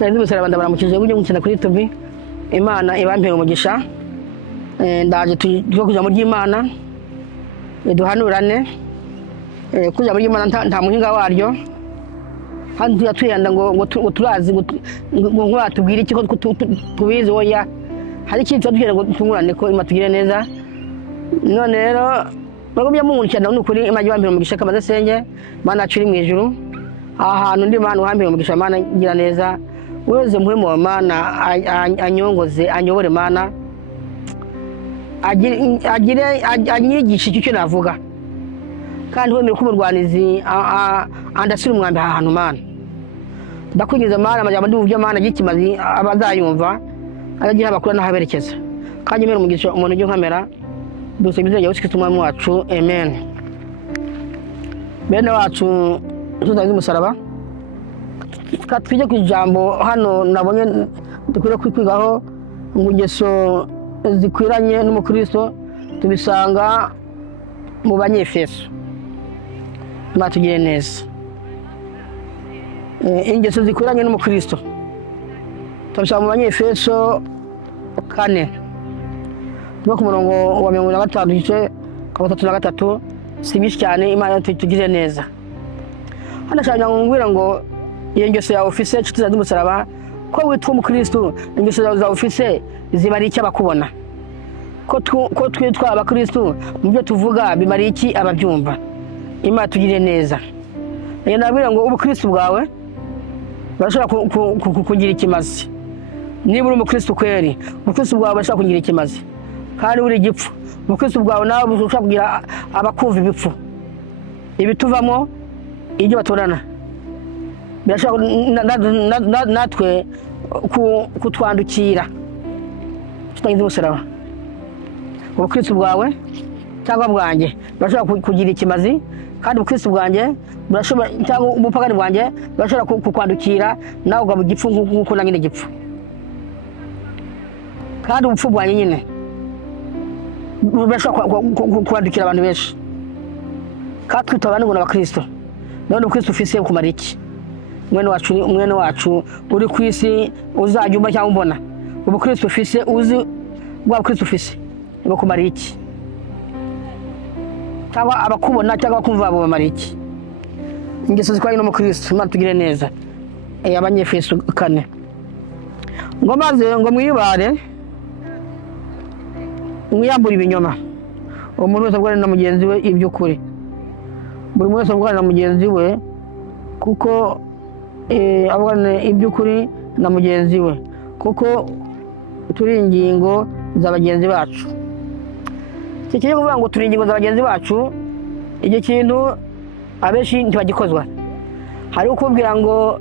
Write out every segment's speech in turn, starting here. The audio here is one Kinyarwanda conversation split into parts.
Nari musaraba ndabaramukije uje gukina kuri YouTube. Imana ibampera umugisha. Ndaje tujye kuja mu ry'Imana. Duhanurane. Kuja mu ry'Imana nta muhinga waryo. Handi yatuyanda ngo turazi ngo batubwire iki ko tubizi oya. Hari ikintu tugire ngo tungurane ko imatugire neza. None rero bagumye munkurikirana n'ukuri Imana ibampera umugisha kamaze senge. Mana aciri mu ijuru. Ahantu ndi Mana uhampera umugisha Mana ngira neza. Weze muhe mu Mana anyongoze anyobore Mana anyigisha icyo navuga kandi wemere ko umurwanizi andasira umwambi ahantu Mana ndakwinjiza Mana amajambo ndi buvyo Mana gikimazi abazayumva aragiha bakura nahaberekeza kandi mere umugisha umuntu ujye nkamera duse bizeye Yesu Kristo umwami wacu amen. Bene wacu tuzagize umusaraba twije ku ijambo hano nabonye dukwiye kwigaho ngo ingeso zikwiranye n'umukristo tubisanga mu Banyefeso. Batugire neza ingeso zikwiranye n'umukristo tubisanga mu Banyefeso 4 ku murongo wa 55 gice 33 sibishi cyane Imana tugire neza. Hano cyane ngwira ngo iyo ngeso ya office cyutuza n'umusaraba ko witwa umukristo ingeso za office zibari iki abakubona ko twitwa abakristo mu byo tuvuga bimari iki ababyumva. Imana tugire neza. Iyo nabwira ngo ubukristo bwawe bashaka kugira ikimazi. Niba uri umukristo kweri ubukristo bwawe bashaka kugira ikimazi kandi uri gipfu ubukristo bwawe nawe bushaka kugira abakumva ibipfu ibituvamo ibyo batorana birashaka natwe kutwandukira tutagize umusaraba. Ubukristo bwawe cyangwa bwanjye burashobora kugira ikimazi kandi ubukristo bwanjye burashobora cyangwa ubupagani bwanjye burashobora kukwandukira nawe ugaba igipfu nk'uko na nyine gipfu kandi ubupfu bwanjye nyine burashobora kwandukira abantu benshi kandi twitaba n'abakristo. None ubukristo ufise kumara iki? Mwene wacu uri ku isi uzajya umba cyangwa umbona ubukristo ufise uzi bwa bukristo ufise bakumara iki cyangwa abakubona cyangwa bakumva abo bamara iki? Ingeso zikwanye n'umukristo Imana tugire neza. Abanyefeso 4 ngo maze ngo mwibare mwiyambura ibinyoma umuntu wese abwira na mugenzi we iby'ukuri buri wese abwira na mugenzi we kuko abwana iby'ukuri na mugenzi we kuko turi ingingo za bagenzi bacu. Kikiye kuvuga ngo turi ingingo za bagenzi bacu icyo kintu abeshi ntibagikozwa. Hari ukubwira ngo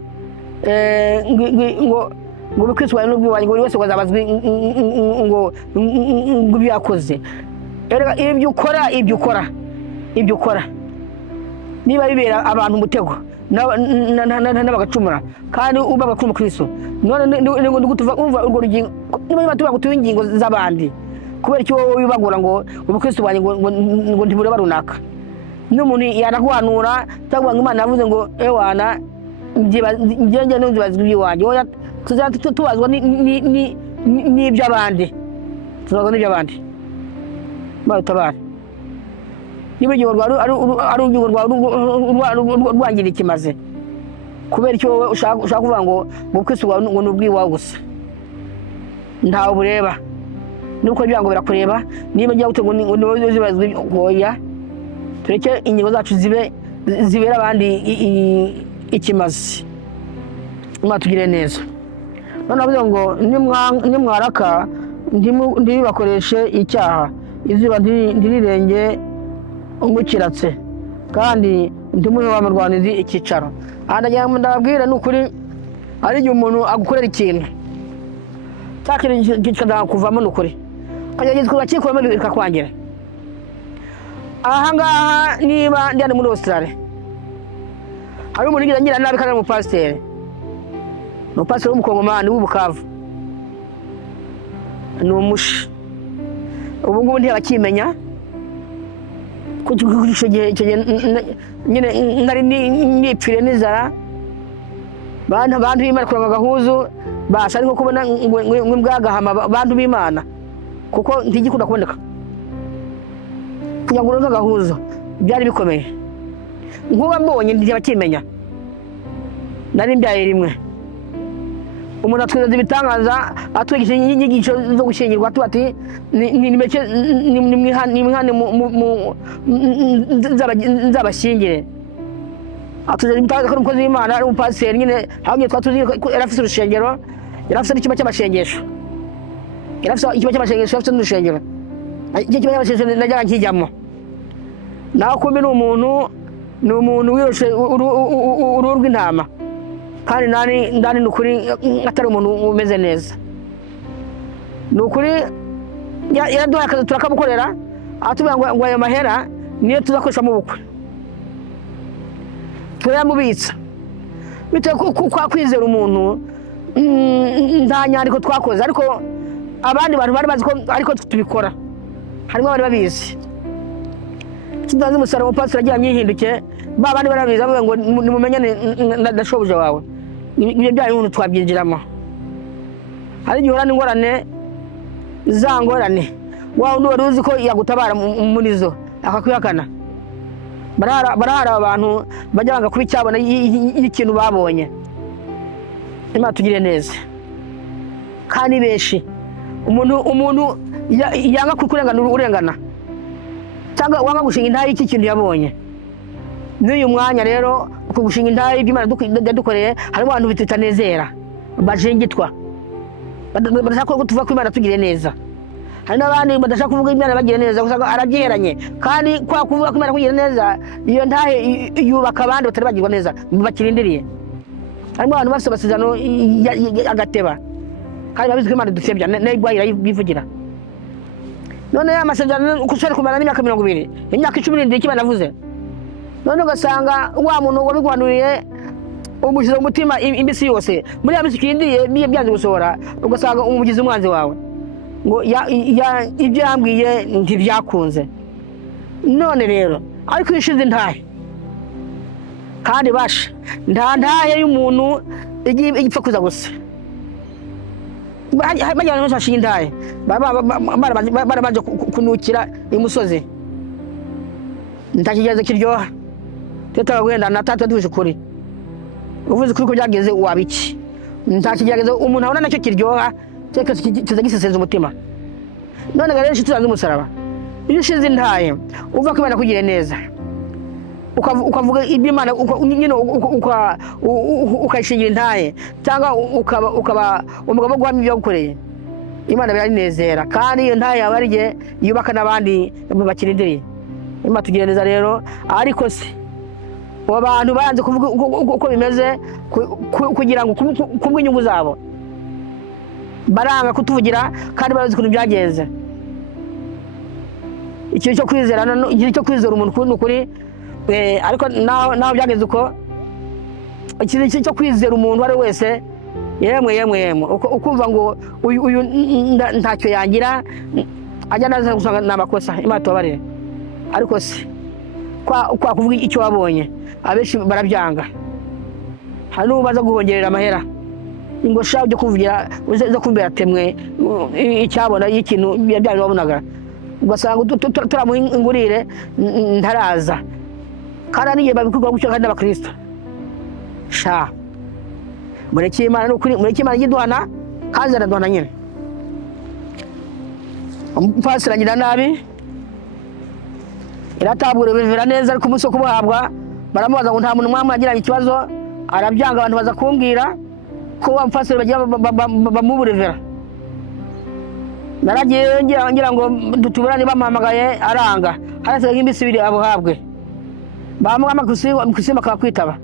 ngo bikwiswa n'ubwiwanyi ngo wese wazabazwe ngo byakoze. Ibyo ukora niba bibera abantu umutego n'abagacumura kandi uba bakuru Kristo none ngo ndugutuva umva urwo rugingo niba batuba gutuye ingingo z'abandi kubera iki wowe wibagura ngo ubukristo bwanjye ngo ntibure barunaka n'umuntu yarahwanura cyangwa ngo Imana yavuze ngo ewana njye n'uzibazwa iby'iwanjye oya tuzatubazwa n'iby'abandi tuzabazwa n'iby'abandi barutabara niba igihe ari urugingo rwangira ikimaze kubera icyo wowe ushaka kuvuga ngo ubukristo bwawe ngo n'ubwiwawe gusa ntawe bureba nuko byango birakureba niba ngiye gute ngo niwe zibazwe oya tureke ingingo zacu zibera abandi ikimazi. Imana tugire neza. None avuze ngo nimwaraka ndibakoreshe icyaha izuba ndirirenge umukiratse kandi ndumuhe wa murwanizi ikicaro. Ndagira ngo ndababwira n'ukuri ari igihe umuntu agukorera ikintu cyakiri kikaza kuvamo n'ukuri kageze kubakikuramo bikakwangira. Aha ngaha niba ndi muri Australia hari umuntu ngira nabi kandi umupasiteri w'umukongomani w'Ubukavu ni umushi ubu ngubu ntibakimenya kugisho gihe nyine nari nipfire n'inzara bantu b'Imana kuranga gahuzu basa ariko kubona ngwagahama bantu b'Imana kuko ntigikunda kuboneka kugira ngo uronke gahuzu byari bikomeye nkuba mbonye ndi bakimenya nari mbyaye rimwe umuntu atwiza ibitangaza atwigisha inyigisho zo gushingirwa ati ni mwihane nzabashingire atuze ibitangaza ko umukozi w'Imana ari umupasiteri nyine hamwe twatuzi yarafise urushengero yarafise n'icyuma cy'amashengesho yarafise icyuma cy'amashengesho yarafise n'urushengero iki cyuma cy'amashengesho najyaga nkijyamo naho kumbe ni umuntu wiroshe uruhu rw'intama kandi ndani nukuri atari umuntu umeze neza nukuri yaraduhaye akazi turakamukorera atubwira ngo ayo mahera niyo tuzakoresha mu bukwe turayamubitsa bitewe kwa kwizera umuntu nta nyandiko twakoze ariko abandi bantu bari bazi ko ariko tubikora harimo abari babizi tudanze umusaraba umupasiteri agira nyihinduke babandi barabizi bavuga ngo nimumenyane na shobuja wawe ibyo byayo umuntu twabyinjiramo hari igihe uhura n'ingorane za ngorane wawe wari uzi ko yagutabara muri zo akakwihakana barahari abantu bajya banga kuba icyabona y'ikintu babonye Imana tugire neza kandi benshi umuntu yanga kukurenganura urengana cyangwa wanga gushinga intayi y'iki kintu yabonye n'uyu mwanya rero gushinga intayi y'Imana dukoreye harimo abantu bitanezera bajengitwa badashaka ko tuva ku Imana tugire neza hari n'abandi badashaka kuvuga Imana bagire neza usanga arabyeranye kandi kwa kuvuga ko Imana kugira neza iyo ntahe yubaka abandi batari bagirwa neza bakirindiriye harimo abantu bafite amasezerano agateba kandi babizi ko Imana dusebya n'igwahira bivugira none amasezerano ushobora kumara n'imyaka 20 imyaka 17 Imana avuze none ugasanga wa muntu wabiguhanuriye umugize umutima imbisi yose muri yamisi kindiye biye byanze gusohora ugasanga umugize umwanzi wawe ngo ibyo yambwiye ntibyakunze none rero ariko ishize intahe kandi basha ntahe y'umuntu igipfa kuza gusa bajyana no shashinga intahe barabanje kunukira imusozi ntakigeze kiryoha teta wenda natata duje kuri uvuze kuri ko byageze wabiki ntakigeze umuntu abona nacyo kiryoha cyeka kizagiseseza umutima none gare tuzaze umusaraba iyo ushize intaye uva ko Imana kugira neza ukavuga iby'Imana nyine ukashingira intaye cyangwa ukaba umugabo gwami byo gukoreye Imana biranezera kandi iyo ntaye yabarije yubaka nabandi bakirindiriye Imana tugira neza rero ariko se abantu banze kuvuga uko bimeze kugira ngo kumwe inyungu zabo baranga kutuvugira kandi barazi kuntu byagenze ikintu cyo kwizera cyo kwizera umuntu kuri ariko naho byagenze uko ikintu cyo kwizera umuntu wari wese yemwe ukumva ngo uyu ntacyo yangira ajya naza gusanga n'amakosa Imana tubabarire ariko se kwa kuvuga icyo wabonye abenshi barabyanga hari n'ubaza guhongerera amahera ngo shaho byo kuvugira uze kumbera temwe icyabona y'ikintu byari wabonaga ugasanga turamuhingurire ntaraza kandi niye babikugwa gucyo kandi n'abakristo sha mureke Imana n'ukuri mureke Imana yiduhana kandi araduhana nyine umupasiteri agira nabi iratabure bivira neza ariko umunsi wo kumuhabwa baramubaza ngo nta muntu mwamwe agiranye ikibazo arabyanga abantu baza kumbwira ko wa mupasiteri bagira bamuburevera naragiye ngira ngo dutuburane bamuhamagaye aranga harase nk'imbisi ibiri abuhabwe bamuhama kusimba akakwitaba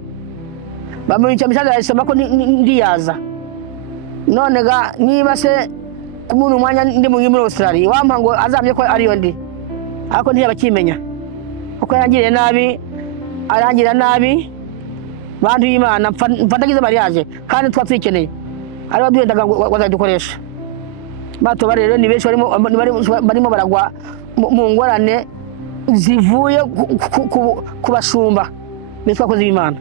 bamuyica mishaza yasema ko ndiyaza none ga niba se kumuntu umwanya ndi muri Australia wampa ngo azamye ko ariyo ndi ariko ntiyabakimenya uko arangira nabi bantu y'Imana mfatagize mariage kandi twatwikeneye ari baduhendaga ngo bazadukoresha bato barero ni benshi barimo baragwa mu ngorane zivuye kubashumba bitwa koze b'Imana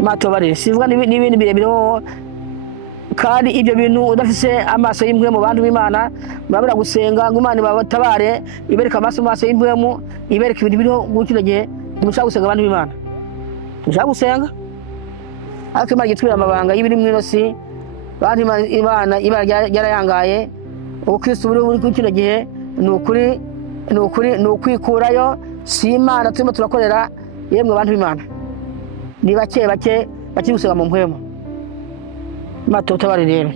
Imana tubabarire sivuga n'ibindi birebire kandi ibyo bintu udafise amaso y'impwemu bantu b'Imana murabura gusenga ngo Imana ibatabare ibereka amaso y'impwemu ibereka ibintu biriho gukino gihe ntimushaka gusenga abantu b'Imana mushaka gusenga ariko Imana yitwira amabanga y'ibiri mwino si bantu Imana yarayangaye ubukristo buri gukino gihe ni ukwikurayo si Imana turimo turakorera yemwe bantu b'Imana ni bake bakiri gusenga mu mpwemu Imana tubabarire rero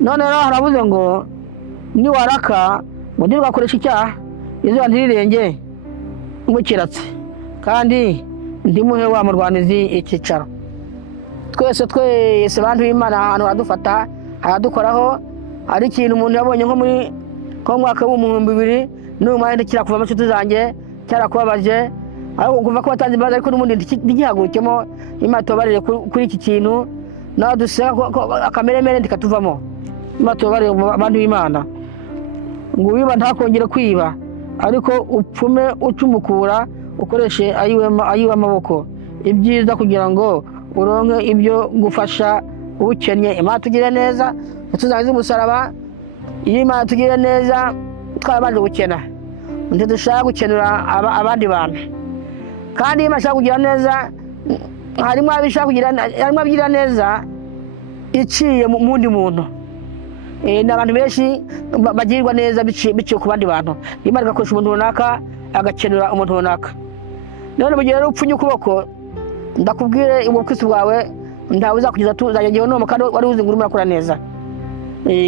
none rero haravuze ngo niwaraka ngo ntirugakoresha icyaha izuba ntirirenge mukiratse kandi ndimuhe wa murwanizi icyicaro twese bantu b'Imana ahantu haradufata haradukoraho ari ikintu umuntu yabonye nko mu mwaka w'ibihumbi 2000 n'umwanya kirakuva mu nshuti zanjye cyarakubabaje ariko kuva ko batanze imbabazi ariko n'ubundi ntigihagurukemo Imana tubabarire kuri iki kintu naho dusenga akameremere ndikatuvamo Imana tubabarire abantu b'Imana ngo wiba ntakongere kwiba ariko upfume ucumukura ukoreshe ayiwe amaboko ibyiza kugira ngo uronke ibyo gufasha ubukennye Imana tugire neza tuzangize umusaraba Imana tugire neza twabanje gukena ntidushaka gukenura abandi bantu kandi Imana ishaka kugira neza harimo abigira neza iciye mu wundi muntu n'abantu benshi bagirirwa neza biciye ku bandi bantu Imana igakoresha umuntu runaka agakenura umuntu runaka none mu gihe rero upfunye ukuboko ndakubwire ubukristo bwawe ndawe uzakugeza tuzagejeho no kandi wari uzi ngo urimo urakora neza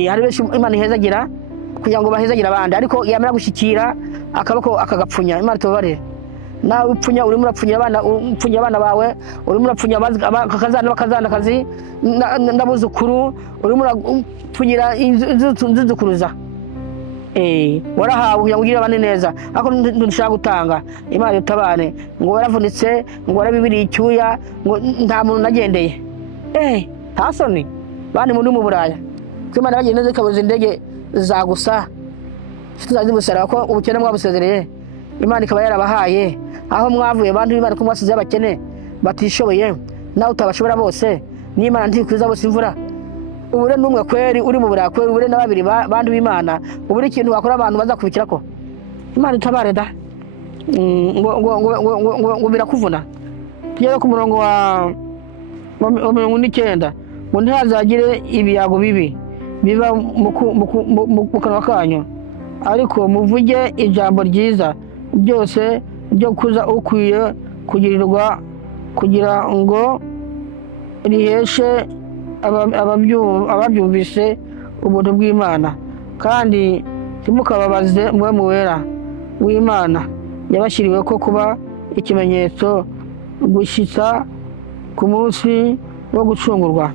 hari benshi Imana ihezagira kugira ngo bahezagira abandi ariko yamara gushyikira akaboko akagapfunya Imana tubabarire nawe upfunya urimo urapfunya abana bawe urimo urapfunya bakazanakazi ndabuzukuru urimo urapfunyira inzuzukuruza warahawe kugira ngo ugire abandi neza ariko ntushaka gutanga Imana itabane ngo waravunitse ngo warabibiriye icyuya ngo nta muntu nagendeye nta soni bandi muri mu Buraya ko Imana yagiye neza ikabuza indege za gusa tuzazi musara ko ubukene mwabusezereye Imana ikaba yarabahaye aho mwavuye bantu b'Imana ko mwasize abakene batishoboye nawe utabashobora bose n'Imana ntikwiza bose imvura ubure n'umwe kweri uri mu burakwe ubure na babiri bantu b'Imana ubure ikintu wakora abantu bazakubikira ko Imana itabare da ngo birakuvuna tugere ku murongo wa 19 ngo ntihazagire ibiyago bibi biba mu kanwa kanyu ariko muvuge ijambo ryiza byose byo kuza ukwiye kugirirwa kugira ngo riheshe ababyumvise ubuntu bw'Imana kandi timukababaze mu wera w'Imana yabashyiriwe ko kuba ikimenyetso gushyitsa ku munsi wo gucungurwa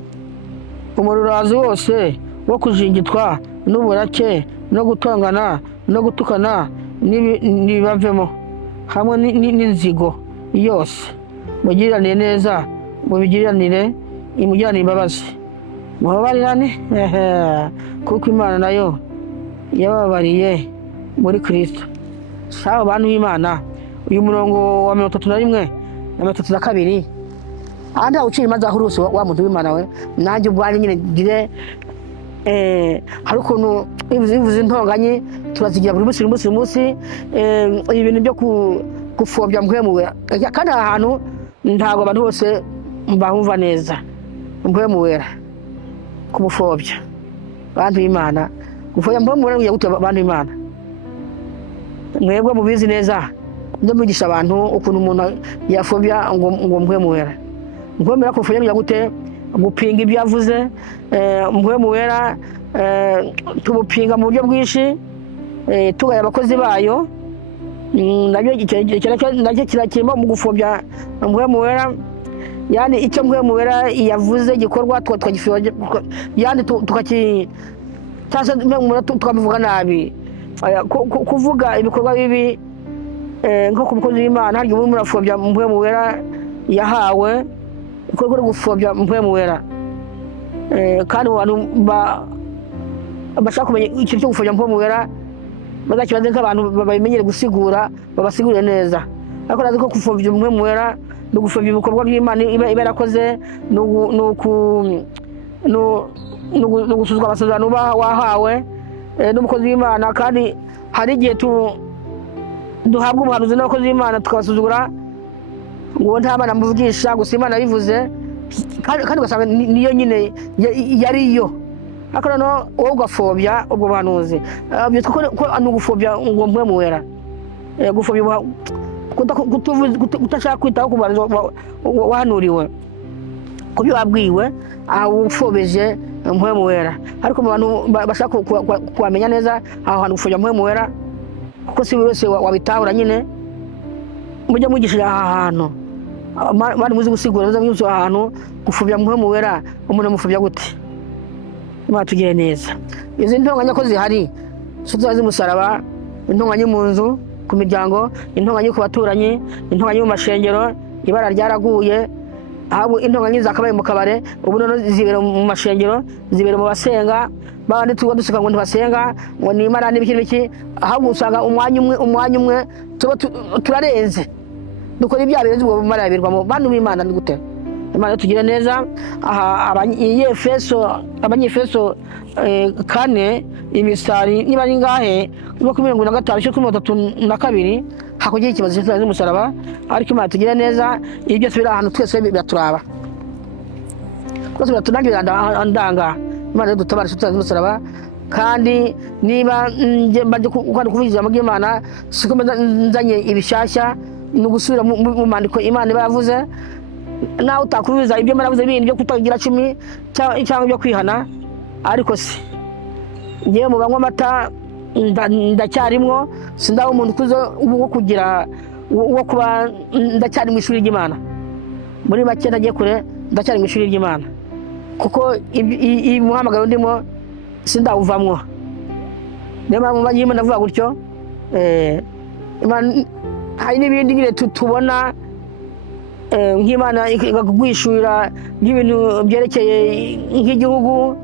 umururazi wose wo kujingitwa n'uburake no gutongana no gutukana nibavemo hamwe n'inzigo yose mugiranire neza mubigiranire imugiranire imbabazi mubabarirane kuko Imana nayo yababariye muri Kristo sawa bantu b'Imana uyu murongo wa 31 na 32 anda ucira imanza huruse wa muntu w'Imana we nanjye ubwanye nyine gire hari ukuntu ivuze intonganye turazigira buri munsi ibintu byo gufobya mpwemuwe kandi ahantu ntago abantu bose bahumva neza mpwemuwera kumufobya bantu b'Imana gufobya mpwemuwera kugira gute bantu b'Imana mwebwe mubizi neza ndio mugisha abantu ukuntu umuntu yafobya ngo mpwemuwera ngomera kufobya kugira gute gupinga ibyo yavuze mpwemuwera tubupinga mu buryo bwinshi tugaya abakozi bayo nacyo kirakirimo mu gufobya mpwemuwera yani icyo mpwemuwera yavuze gikorwa twagifobya yani tukamuvuga nabi kuvuga ibikorwa bibi nko ku mukozi w'Imana hari umuntu urafobya mpwemuwera yahawe ikorwa gufobya mpwemuwera kandi abantu bashaka kumenya ikintu cyo gufobya mpwemuwera bazakibaze nk'abantu babimenyere gusigura babasigurire neza ariko nazi ko gupfobya umuhemu wera no gupfobya ibikorwa by'Imana iba yarakoze no gusuzugura amasezerano wahawe n'umukozi w'Imana. kandi hari igihe duhabwa ubuhanuzi n'abakozi b'Imana tukabasuzugura ngo nta Mana muvugisha, gusa Imana bivuze kandi ugasanga niyo nyine yariyo, ariko noneho wowe ugapfobya ubwo buhanuzi. Byitwa ko ni ugupfobya ngo mpwemu wera, gupfobya kutashaka kwitaho ku bantu wahanuriwe, ku byo wabwiwe, aho upfobeje mpwemu wera. ariko mu bantu bashaka kuwamenya neza aho hantu gupfobya mpwemu wera, kuko si buri wese wabitahura nyine. Mujya mwigisha aha hantu bari muzi gusigura muzi mwigisha aha hantu gupfobya mpwemu wera, umuntu amupfobya gute? Imana tugire neza. Izi ntonganya ko zihari z'umusaraba, intonganya mu nzu, ku miryango, intonganya ku baturanyi, intonganya mu mashengero, ibara ryaraguye, ahubwo intonganya zakabaye mu kabare, ubu none zibera mu mashengero, zibera mu basenga, babandi tuba duseka ngo ntibasenga, ngo ni Imana n'ibiki, ahubwo usanga umwanya umwe turarenze, dukora ibyaha birenze ubwo bumara birwamo. Bantu b'Imana ni gute? Imana tugire neza. Aha Abanyefeso 4 imisari niba ari ngahe 25-32 hakugira ikibazo cy'umusaraba, ariko Imana tugire neza. Ibi byose biri ahantu twese biraturaba, twese biratunangira ndanga. Imana dutabara cy'umusaraba. kandi niba mbaje kuvugiza mu Imana siko nzanye ibishyashya no gusubira mu mandiko Imana bavuze, nawe utakubiza ibyo maravuze bindi byo kutagira 10 cyangwa byo kwihana. ariko si ngiye mu banywa amata ndacyarimwo, sindaho umuntu kuzo uwo kugira uwo kuba ndacyari mu ishuri ry'Imana. Muri make nagiye kure, ndacyari mu ishuri ry'Imana, kuko muhamagaro ndimo sindawuvamwo. Nema mu banyimo navuga gutyo. Hari n'ibindi nyine tubona nk'Imana ikagwishurira n'ibintu byerekeye nk'igihugu.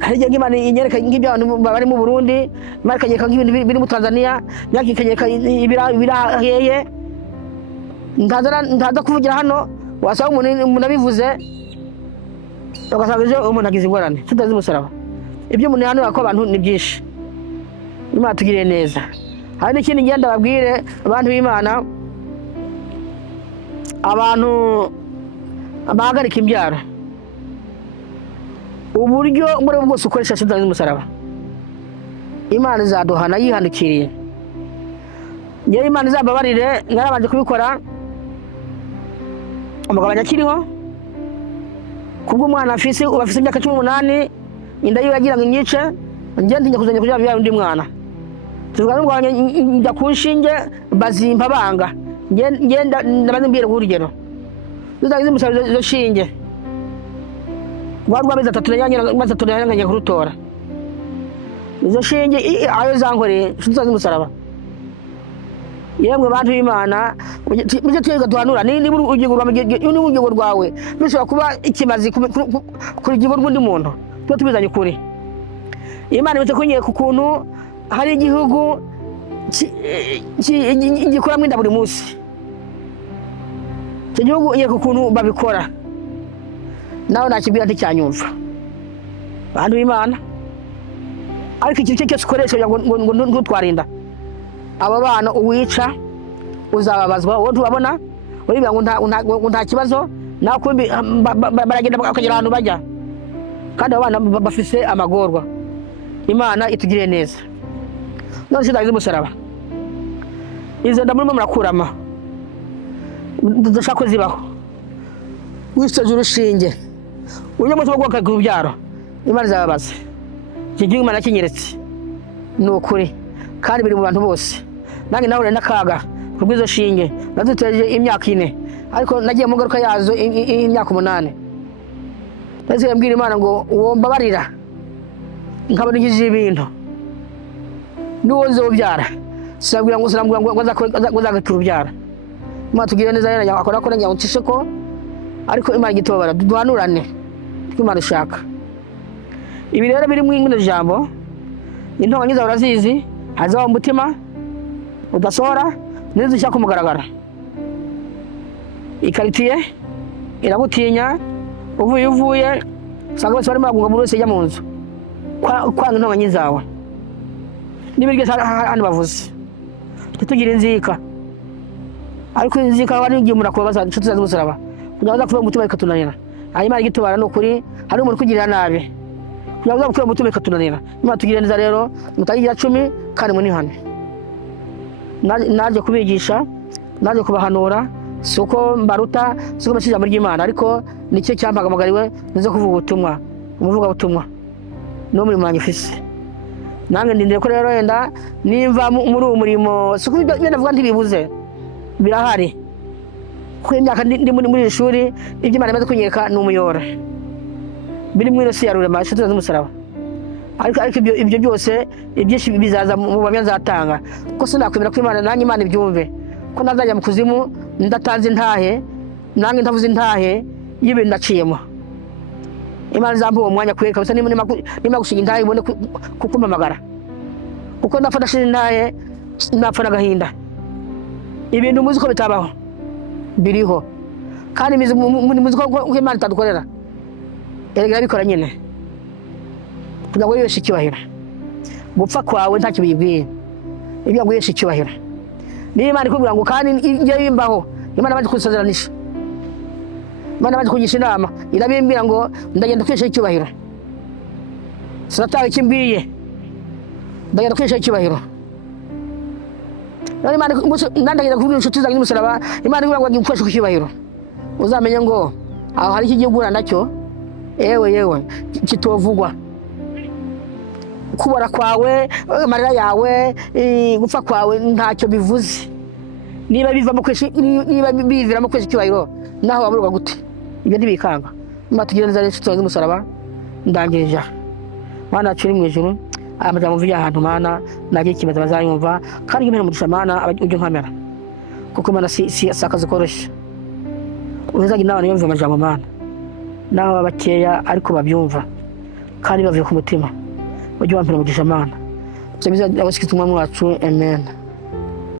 Hari igihe Imana inyereka nk'ibyabantu bari mu Burundi, Imana ikanyereka nk'ibintu biri mu Tanzania, nyaki ikanyereka ibiraheye. Ndaza kuvugira hano, wasanga umuntu abivuze ugasanga ejo umuntu agize ingorane tutazi umusaraba. Ibyo umuntu yahanura ko abantu ni byinshi. Imana tugire neza. Hari n'ikindi ngenda babwire abantu b'Imana, abantu bahagarika imbyaro, uburyo muri bwose ukoresha tutazi umusaraba, Imana izaduhana yihandukiriye. Ngewe Imana izababarire, narabanje kubikora. Umugabo akiriho kubwo umwana afise imyaka 18, inda yiwe yagira ngo inyice, ngende njya kuzanya kugira bya undi mwana. Tuvuga ngo njya kunshinge bazimpa banga, ngenda ndabazimbira urugero tuzagize umusaraba zo shinge rwa meza 3 yanyanya kurutora. Izo shinge ayo zankoreye tuzagize umusaraba. Yemwe bantu b'Imana, mujye twiga duhanura. Niba urugingo rwawe rushobora kuba ikimazi ku rugingo rw'undi muntu, tuba tubizanye ukuri. Imana imeze kunye ku kuntu hari igihugu gikoramo inda buri munsi. Icyo gihugu ku kuntu babikora, nawe nakibwira nticyanyumva. Bantu b'Imana, ariko ikintu cyose ukoresha ngo ntutwarinda aba bana uwica uzababazwa. Wowe ntubabona uribiga ngo nta kibazo, nawe kumbi baragenda bakagera ahantu bajya, kandi aba bana bafise amagorwa. Imana itugire neza. None sindagize umusaraba, izo ndamurimo murakurama ndashaka zibaho. Wisoje urushinge ujye mu tubwo kwa kubyaro, Imana izababaza. Iki gihugu Imana kinyeretse ni ukuri, kandi biri mu bantu bose. Nange nahure n'akaga kubwizo shinge, naduteje imyaka 4, ariko nagiye mu ngaruka yazo imyaka 8. Ndetse yambwira Imana ngo uwo mbabarira nkabona igize ibintu n'uwo nzobyara, sinabwira ngo azakora ubyara. Imana tugire neza, yera akora ko njya uncishe ko, ariko Imana igitobara duhanurane Imana ishaka. Ibi rero biri mu ingino jambo, intonganya zawe urazizi, hazaho umutima udasohora, nizo ushaka kumugaragara. ikaritiye iragutinya, uvuye usanga bose barimo bagunga buri wese ajya mu nzu kwanga intonganya zawe n'ibiryo hano bavuze tugira inzika, ariko inzika wari igihe umuntu akubaza inshuti zawe z'umusaraba kugira ngo kuvuga umutima ikatunanira, hanyuma igitubara no kuri hari umuntu kugirira nabi kugira ngo kuvuga umutima ikatunanira, nyuma tugire neza rero mutagira 10 kandi muri hano naje kubigisha, naje kubahanura, suko mbaruta, suko bashije muri Imana, ariko nicyo cyampagamagariwe nizo kuvuga ubutumwa, umuvuga ubutumwa no muri manifeste. Nange ndinde ko rero yenda nimva muri umurimo suko byo navuga ntibibuze birahari, ko imyaka ndi muri ishuri ibyo Imana imaze kunyereka n'umuyora biri muri Yesu yarurema inshuti z'umusaraba, ariko ibyo byose ibyinshi bizaza mu bamya nzatanga, ko sinakwemera ko Imana nanjye Imana ibyumve ko nazajya mu kuzimu ndatanze intahe, nange ndavuze intahe y'ibintu ndaciyemo. Imana izampa uwo mwanya kwereka gusa nima gushinga intahe ibone kukumpamagara, kuko ndapfa ndashinga intahe napfa n'agahinda. Ibintu muzi ko bitabaho biriho, kandi muzi ko Imana itadukorera, erega bikora nyine kugira ngo yibeshe icyubahiro. Gupfa kwawe ntacyo biyibwiye, ibyo ngo yibeshe icyubahiro niba Imana ikubwira ngo kandi ijye bimbaho. Imana baje kusezeranisha, Imana baje kugisha inama, irabimbwira ngo ndagenda kwesha icyubahiro. Sinatawe ikimbwiye, ndagenda kwesha icyubahiro. Imana ndagenda kuvuga inshuti zanjye n'umusaraba, Imana ikubwira ngo ngiye kwesha icyubahiro, uzamenye ngo aho hari ikigiye gura nacyo yewe kitovugwa. Kubara kwawe, amarira yawe, gupfa kwawe ntacyo bivuze. Niba bivamo kwesha, niba biviramo kwesha icyubahiro, naho waburuka gute? Ibyo ntibikanga. Imana tugire neza inshuti zanjye n'umusaraba, ndangirije. Mana curi mu ijuru, aya majambo mvuye ahantu Mana nagiye kibaza bazayumva, kandi imena umugisha Mana ujye nkamera, kuko Mana si akazi koroshye. Uzagira n'abantu bumva amajambo Mana, naho bakeya ariko babyumva kandi bavuye ku mutima. Ujye wampera umugisha Mana. Tubiza abashikitse umwami wacu, amen.